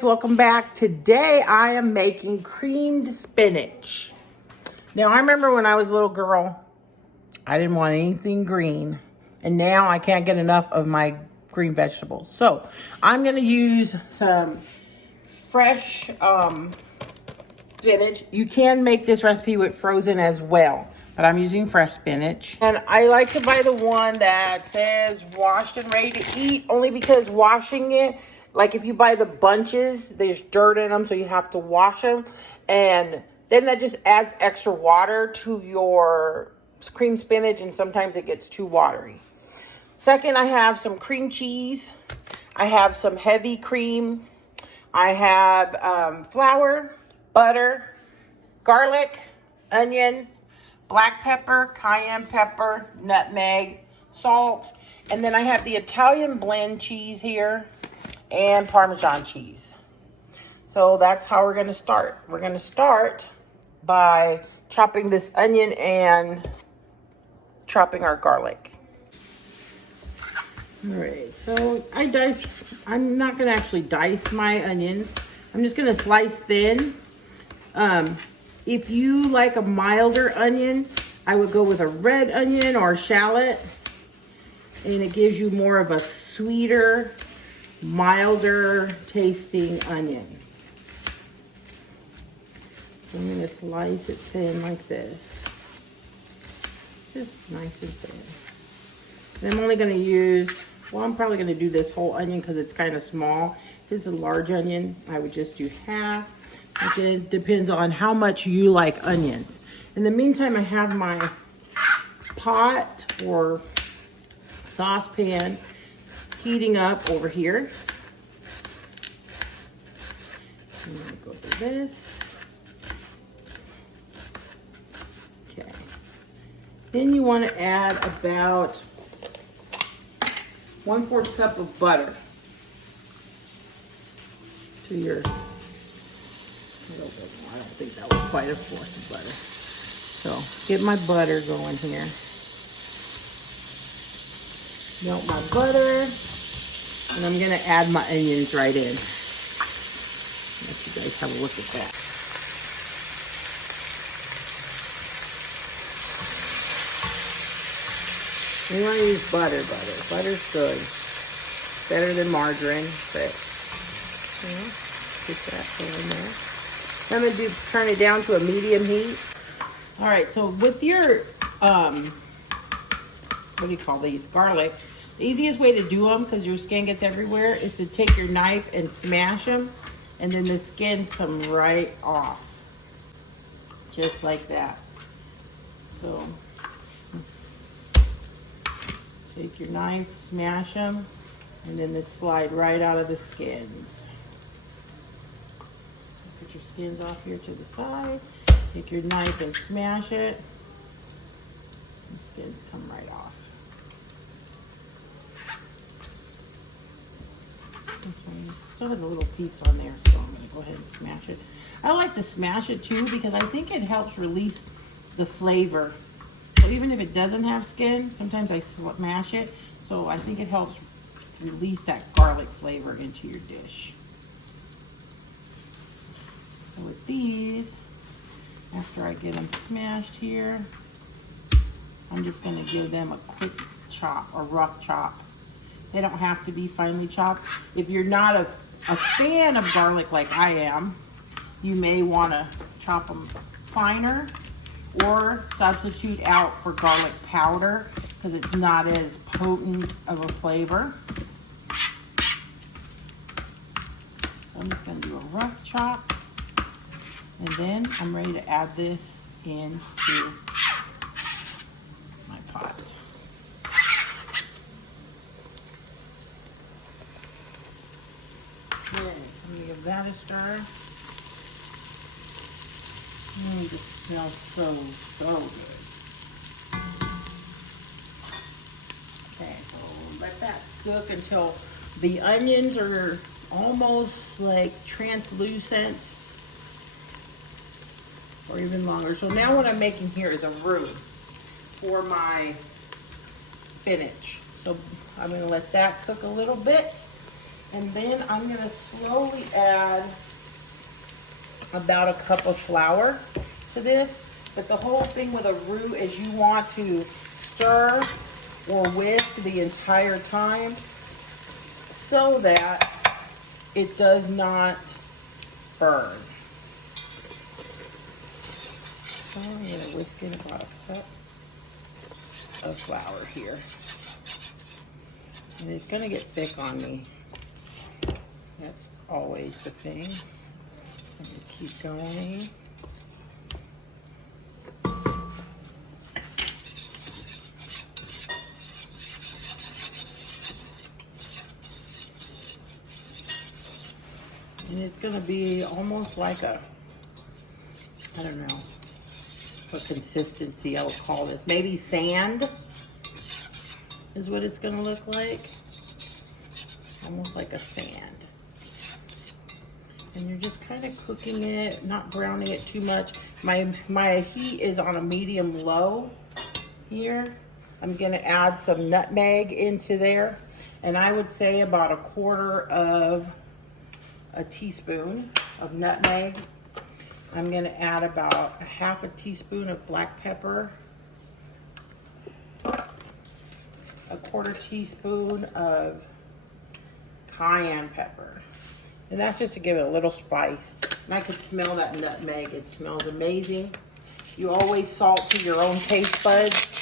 guys, welcome back. Today I am making creamed spinach. Now I remember when I was a little girl, I didn't want anything green, and now I can't get enough of my green vegetables. So I'm gonna use some fresh spinach. You can make this recipe with frozen as well, but I'm using fresh spinach. And I like to buy the one that says washed and ready to eat, only because washing it, like if you buy the bunches, there's dirt in them, so you have to wash them. And then that just adds extra water to your cream spinach, and sometimes it gets too watery. Second, I have some cream cheese. I have some heavy cream. I have flour, butter, garlic, onion, black pepper, cayenne pepper, nutmeg, salt. And then I have the Italian blend cheese here and Parmesan cheese. So that's how we're gonna start. We're gonna start by chopping this onion and chopping our garlic. All right, so I'm not gonna actually dice my onions. I'm just gonna slice thin. If you like a milder onion, I would go with a red onion or shallot, and it gives you more of a sweeter, milder tasting onion. So I'm gonna slice it thin like this. Just nice and thin. And I'm only gonna use, well, I'm probably gonna do this whole onion because it's kind of small. If it's a large onion, I would just do half. Again, it depends on how much you like onions. In the meantime, I have my pot or saucepan heating up over here. I'm gonna go through this. Okay. Then you want to add about 1/4 cup of butter to your, I don't think that was quite a fourth of butter. So get my butter going here. Melt my butter, and I'm gonna add my onions right in. Let you guys have a look at that. We want to use butter. Butter's good. Better than margarine, but you know, get that in there. I'm gonna turn it down to a medium heat. All right, so with your what do you call these? Garlic. The easiest way to do them, because your skin gets everywhere, is to take your knife and smash them, and then the skins come right off. Just like that. So, take your knife, smash them, and then they slide right out of the skins. Put your skins off here to the side. Take your knife and smash it. The skins come right off. Still has a little piece on there, so I'm going to go ahead and smash it. I like to smash it too because I think it helps release the flavor. So even if it doesn't have skin, sometimes I smash it. So I think it helps release that garlic flavor into your dish. So with these, after I get them smashed here, I'm just going to give them a quick chop, a rough chop. They don't have to be finely chopped. If you're not a fan of garlic like I am, you may want to chop them finer or substitute out for garlic powder because it's not as potent of a flavor. So I'm just going to do a rough chop, and then I'm ready to add this into my pot. Okay, so I'm going to give that a stir. It just smells so good. Okay, so let that cook until the onions are almost like translucent, or even longer. So now what I'm making here is a roux for my spinach. So I'm going to let that cook a little bit. And then I'm going to slowly add about a cup of flour to this. But the whole thing with a roux is you want to stir or whisk the entire time so that it does not burn. So I'm going to whisk in about a cup of flour here. And it's going to get thick on me. That's always the thing. I'm going to keep going. And it's going to be almost like a, I don't know, what consistency I would call this. Maybe sand is what it's going to look like. Almost like a sand. And you're just kind of cooking it, not browning it too much. My heat is on a medium low here. I'm going to add some nutmeg into there. And I would say about a quarter of a teaspoon of nutmeg. I'm going to add about a half a teaspoon of black pepper. A quarter teaspoon of cayenne pepper. And that's just to give it a little spice. And I could smell that nutmeg. It smells amazing. You always salt to your own taste buds.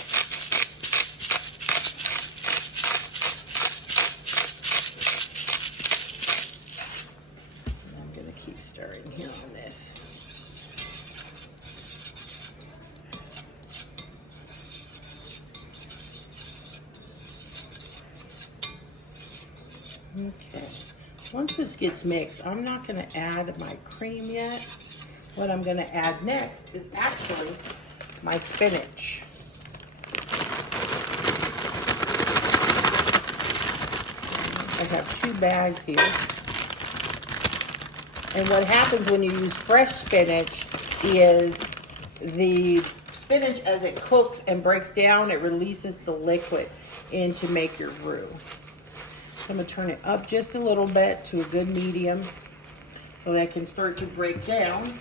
And I'm going to keep stirring here on this. Okay. Once this gets mixed, I'm not going to add my cream yet. What I'm going to add next is actually my spinach. I have 2 bags here. And what happens when you use fresh spinach is the spinach, as it cooks and breaks down, it releases the liquid in to make your roux. I'm going to turn it up just a little bit to a good medium so that it can start to break down.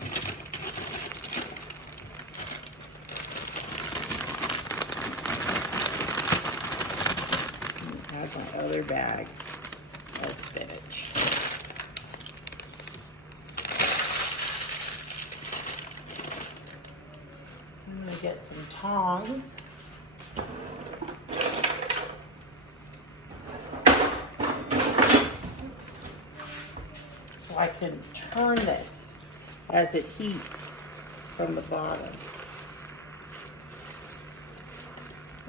Add my other bag of spinach. I'm going to get some tongs. I can turn this as it heats from the bottom.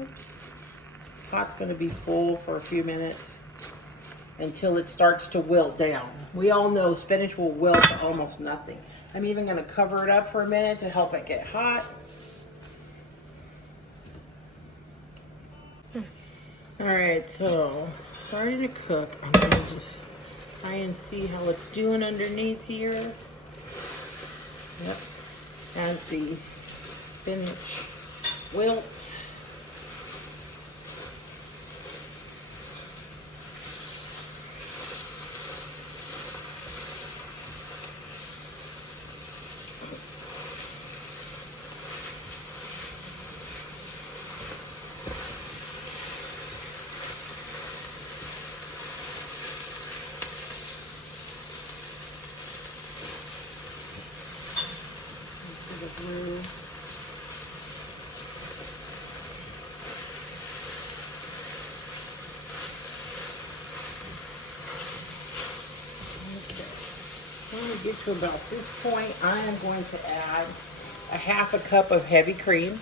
Oops. Pot's going to be full for a few minutes until it starts to wilt down. We all know spinach will wilt to almost nothing. I'm even going to cover it up for a minute to help it get hot. All right, so starting to cook. I'm going to just try and see how it's doing underneath here. Yep. As the spinach wilts. Blue. Okay. When we get to about this point, I am going to add a half a cup of heavy cream.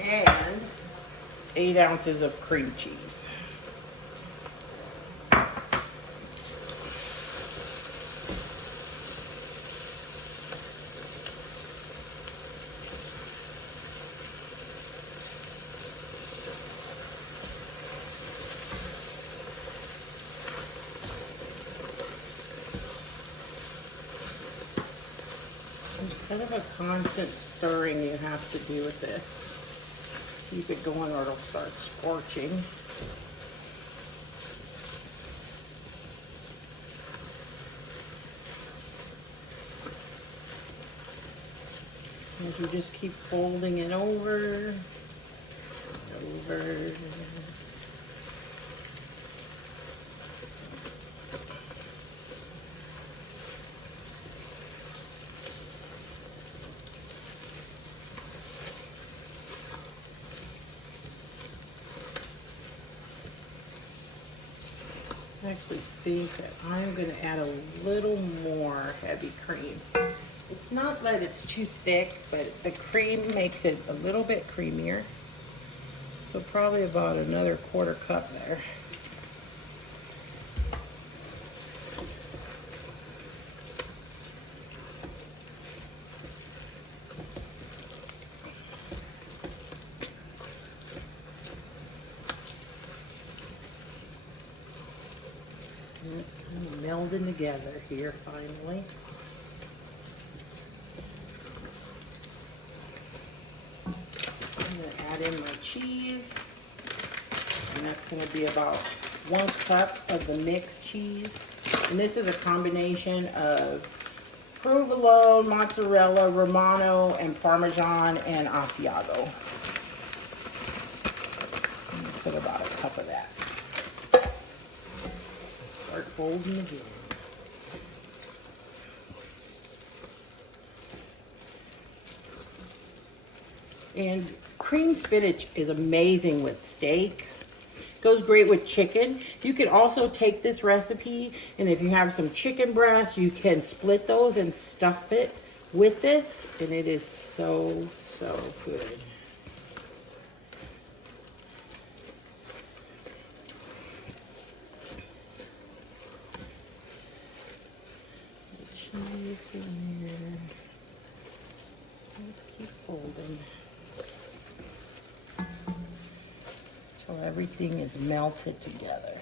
And 8 ounces of cream cheese. Kind of a constant stirring you have to do with this. Keep it going or it'll start scorching. And you just keep folding it over, over. Actually think that I'm going to add a little more heavy cream. It's not that it's too thick, but the cream makes it a little bit creamier. So probably about another 1/4 cup there. And it's kind of melding together here finally. I'm going to add in my cheese, and that's going to be about 1 cup of the mixed cheese. And this is a combination of provolone, mozzarella, romano, and parmesan, and asiago. I'm going to put about 1 cup of that. Start folding again. And cream spinach is amazing with steak. Goes great with chicken. You can also take this recipe, and if you have some chicken breasts, you can split those and stuff it with this, and it is so, so good. Cheese in here. Let's keep folding. So everything is melted together.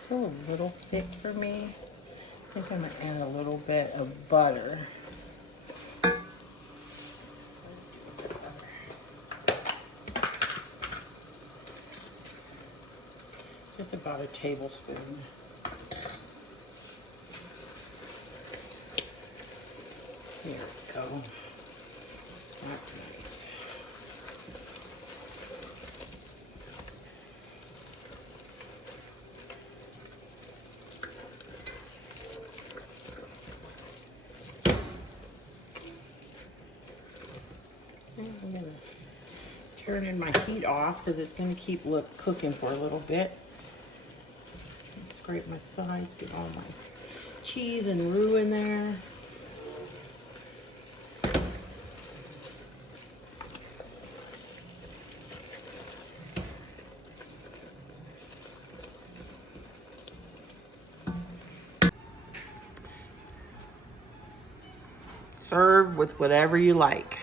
Still a little thick for me. I think I'm going to add a little bit of butter. Just about a tablespoon. There we go. That's nice. And I'm going to turn in my heat off because it's going to keep cooking for a little bit. Scrape my sides, get all my cheese and roux in there. Serve with whatever you like.